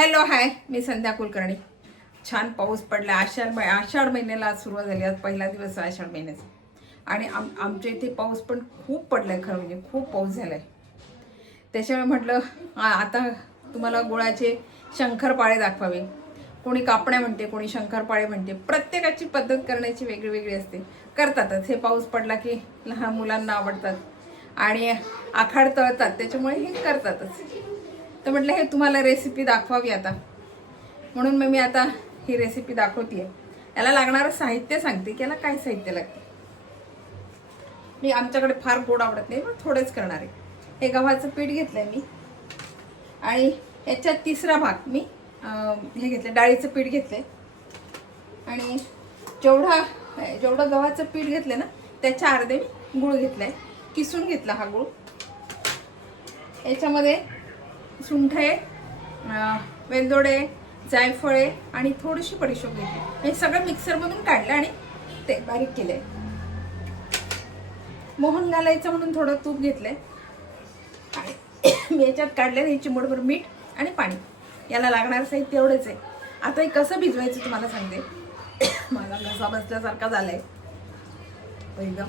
Hello hi, मी संध्या कुलकर्णी. छान पाऊस पडला. आषाढ महिन्याला आज सुरुवात झाली. आज पहिला दिवस आहे आषाढ महिन्याचा. आणि आमच्या इथे पाऊस पण खूप पडलाय. खरं म्हणजे खूप पाऊस झालाय. त्याच्यामुळे म्हटलं आता तुम्हाला गुळाचे शंकरपाळे दाखवावे. कोणी कापण्या म्हणते, कोणी शंकरपाळे म्हणते. प्रत्येकाची पद्धत करण्याची वेगळी वेगळी असते. करतातच. हे पाऊस पडला की लहान मुलांना आवडतात आणि आखाड तळतात, त्याच्यामुळे हे करतातच. तर म्हटलं हे तुम्हाला रेसिपी दाखवावी आता, म्हणून मी आता ही रेसिपी दाखवतीये. याला लागणारं साहित्य सांगते की याला काय साहित्य लागते. मी आमच्याकडे फार गोड आवडत नाही, पण थोडेच करणार आहे. हे गव्हाचं पीठ घेतलंय मी, आणि याच्यात तिसरा भाग मी हे घेतलं, डाळीचं पीठ घेतलंय. आणि जेवढं गव्हाचं पीठ घेतलं ना, त्याच्या अर्धे मी गूळ घेतलाय, किसून घेतला हा गूळ. याच्यामध्ये सुंठ, वेलदोडे, जायफळे आणि थोडीशी बडीशोप घेतली. हे सगळं मिक्सरमधून काढलं आणि ते बारीक केलंय. मोहन घालायचं म्हणून थोडं तूप घेतलंय आणि मी याच्यात काढलं ही चिमूटभर मीठ आणि पाणी. याला लागणारं साहित्य एवढंच आहे. आता हे कसं भिजवायचं तुम्हाला सांगते. मला घसा बसल्यासारखा झालाय. पहिलं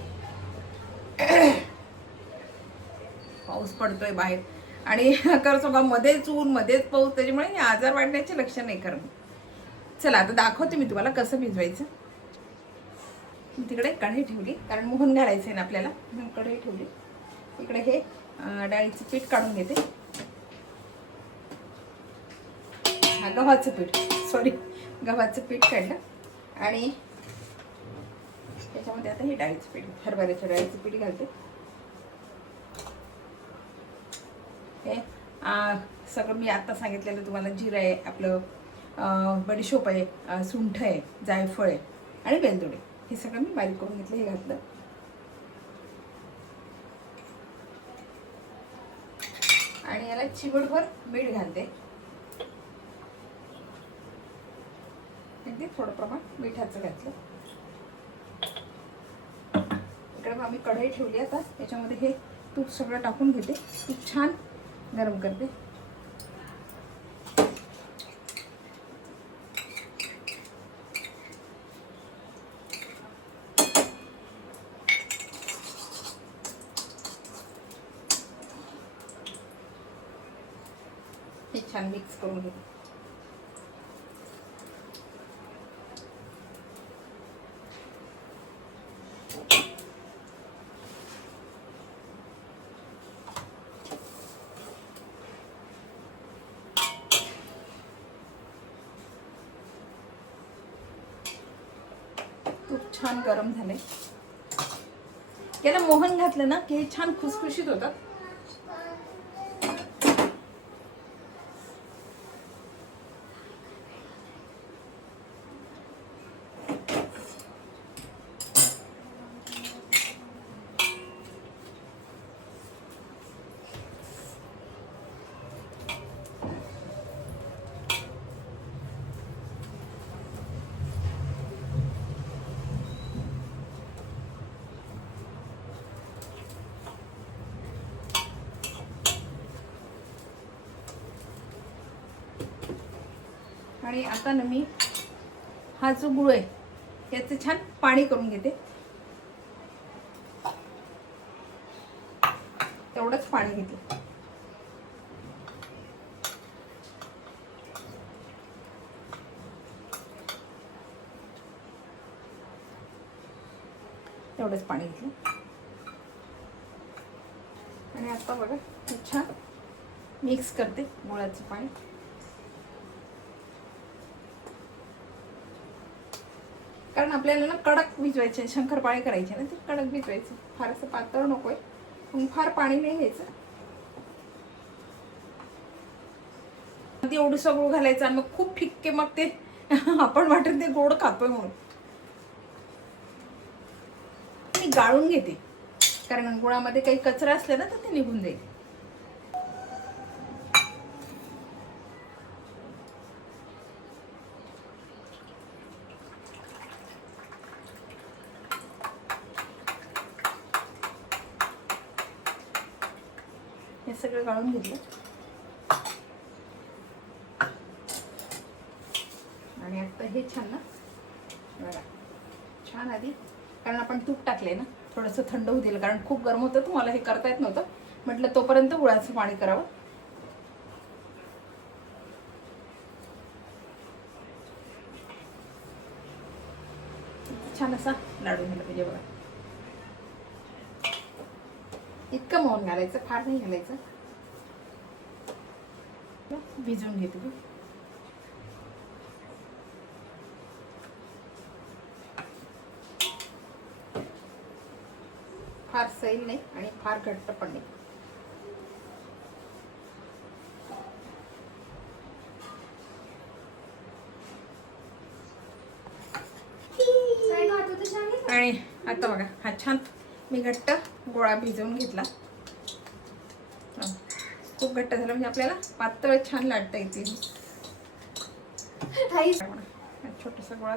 पाऊस पडतोय बाहेर आणि करतो का मध्येच ऊन मध्येच पाऊस, त्याच्यामुळे हे आजार वाढण्याचे लक्षण नाही खरं. चला आता दाखवते मी तुम्हाला कसं भिजवायचं. तिकडे कढई ठेवली, कारण मोहन घालायचं आहे ना आपल्याला, म्हणून कढई ठेवली. इकडे हे डाळीचं पीठ काढून घेते. गव्हाचं पीठ काढलं आणि त्याच्यामध्ये आता हे डाळीचं पीठ, हरभऱ्याचं डाळीचं पीठ घालते. हे सगळं मी आता सांगितलेलं तुम्हाला. जिरं आहे आपलं, बडीशोप आहे, सुंठ आहे, जायफळ आहे आणि वेलदोडे. हे सगळं मी बारीक करून घेतलं. हे घातलं आणि याला चिमटभर मीठ घालते. थोडं प्रमाण मिठाचं घातलं. इकडे आम्ही कढई ठेवली. आता याच्यामध्ये हे तूप सगळं टाकून घेते. तूप छान गरम करते. हे छान मिक्स करून घेते. तूप छान गरम झाले. याला मोहन घातलं ना की हे छान खुसखुशीत होतात. आणि आता ना मी हा जो गुळ आहे याचं छान पाणी करून घेते. तेवढंच पाणी घेते. तेवढंच पाणी घेतलं आणि आता बघा छान मिक्स करते गुळाचं पाणी. कारण आपल्याला ना कडक भिजवायचे, शंकरपाळे करायचे ना, ते कडक भिजवायचे. फारसं पातळ नकोय, पण फार पाणी नाही घ्यायचं. एवढं सगळं घालायचं आणि मग खूप फिक्के, मग ते आपण वाटत ते गोड खातोय म्हणून. मी गाळून घेते, कारण गुळामध्ये काही कचरा असला ना तर ते निघून जाईल. हे सगळं गाळून घेतलं. आणि आता हे छान ना बघा, छान आधी, कारण आपण तूप टाकले ना, थोडंसं थंड होऊ दिलं, कारण खूप गरम होतं, तुम्हाला हे करता येत नव्हतं, म्हटलं तोपर्यंत गुळाचं पाणी करावं. छान असा लाडू झाला पाहिजे बघा. इतकं मौन घालायचं, फार नाही घालायचं. भिजवून घेते मी. फार सैल नाही आणि फार घट्ट पण नाही. आणि आता बघा, हा छान मी घट्ट गोळा भिजवून घेतला. खूप घट्ट झालं म्हणजे आपल्याला पातळ छान लाटता येते. छोटासा गोळा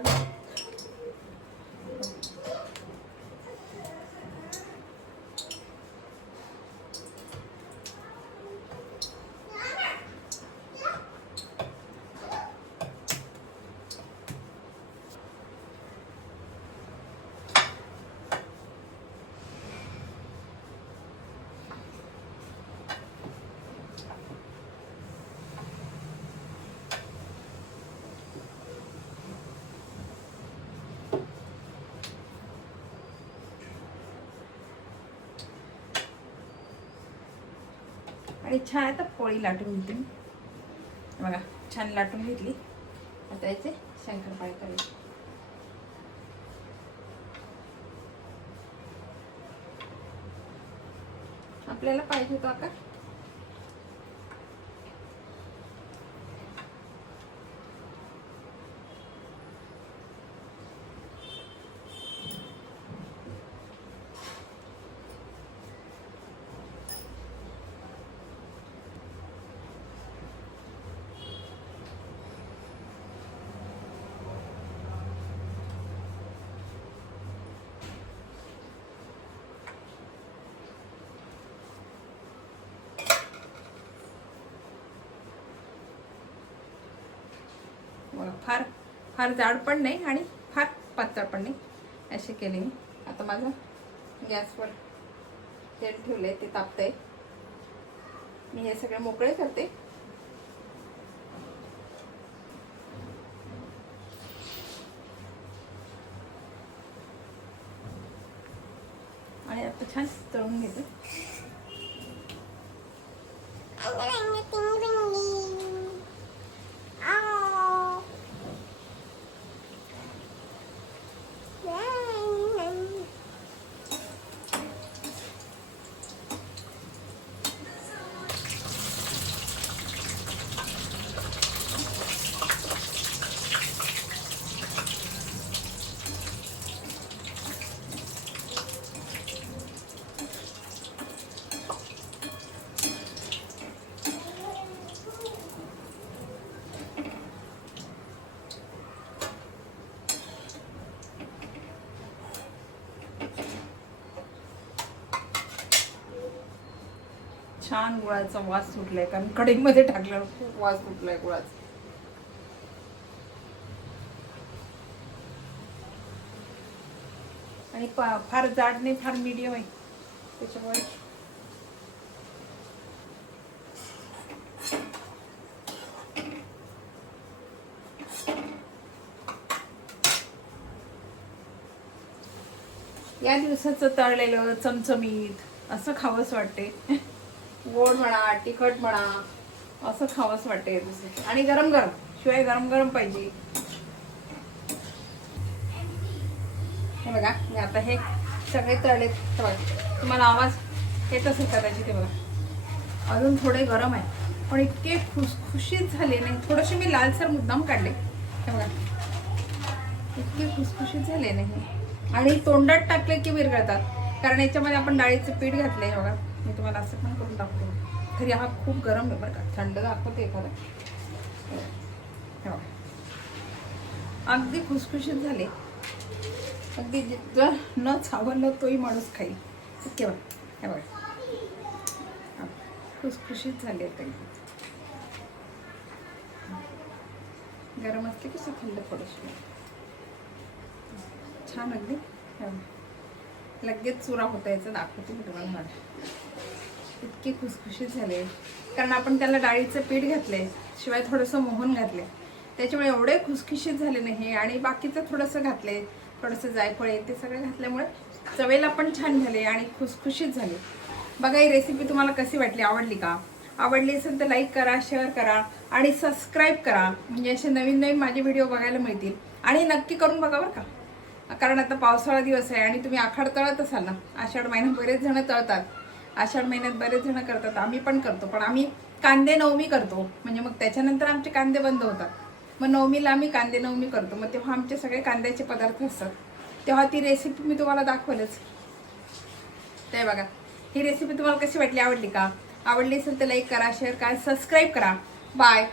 आणि छान आता पोळी लाटून घेते मी बघा. छान लाटून घेतली. आता याचे शंकरपाळे करायचे. आपल्याला पाहिजे तो आकार फार फार जाड पण नाही आणि फार पातळ पण नाही, असे केले मी. आता माझं गॅसवर तेल ठेवलंय, ते तापतंय. मी हे सगळे मोकळे करते. आणि आता छान तळून घेते. छान गुळाचा वास सुटलाय, कारण कढईमध्ये टाकल्यावर खूप वास सुटलाय गुळाचा. आणि फार जाड नाही, फार मीडियम आहे, त्याच्यामुळे या दिवसाचं तळलेलं चमचमीत असं खावंच वाटते. गोड म्हणा, तिखट म्हणा, असं खावंच वाटते. आणि गरम गरम, शिवाय गरम गरम पाहिजे. हे बघा, मी आता हे सगळे तळले. तुम्हाला आवाज येत असेल कदाचित. ते बघा, अजून थोडे गरम आहे, पण इतके खुसखुशीत झाले नाही. थोडेसे मी लालसर मुद्दाम काढले. हे बघा, इतके खुसखुशीत झाले नाही. आणि तोंडात टाकले की विरघळतात, कारण याच्यामध्ये आपण डाळीचं पीठ घातलंय. हे बघा, मी तुम्हाला असं पण करून दाखवतो. तरी हा खूप गरम आहे बरं का, थंड दाखवते एखादा. अगदी खुसखुशीत झाले, अगदी जर न चावलं तोही माणूस खाईल इतके बघा. हे बघा, खुसखुशीत झाले. गरम असते कसं थंड पडू छान अगदी लगेच चुरा होता याचं दाखवते मी तुम्हाला मला. इतके खुसखुशीत झाले कारण आपण त्याला डाळीचं पीठ घातले, शिवाय थोडंसं मोहन घातले, त्याच्यामुळे एवढे खुसखुशीत झाले नाही. आणि बाकीचं थोडंसं घातले, थोडंसं जायफळ ते सगळं घातल्यामुळे चवेला पण छान झाले आणि खुसखुशीत झाले. बघा ही रेसिपी तुम्हाला कशी वाटली, आवडली का? आवडली असेल तर लाईक करा, शेअर करा आणि सबस्क्राईब करा, म्हणजे असे नवीन नवीन माझे व्हिडिओ बघायला मिळतील. आणि नक्की करून बघा बरं का, कारण आता पावसाळा दिवस आहे आणि तुम्ही आखाड तळत असाल ना. आषाढ महिन्यात बरेच जण तळतात, आषाढ महिन्यात बरेच जण करतात, आम्ही पण करतो. पण आम्ही कांदे नवमी करतो, म्हणजे मग त्याच्यानंतर आमचे कांदे बंद होतात. मग नवमीला आम्ही कांदे नवमी करतो, मग तेव्हा आमचे सगळे कांद्याचे पदार्थ असतात. तेव्हा ती रेसिपी मी तुम्हाला दाखवलंच. ते बघा ही रेसिपी तुम्हाला कशी वाटली, आवडली का? आवडली असेल तर लाईक करा, शेअर करा, सबस्क्राईब करा. बाय.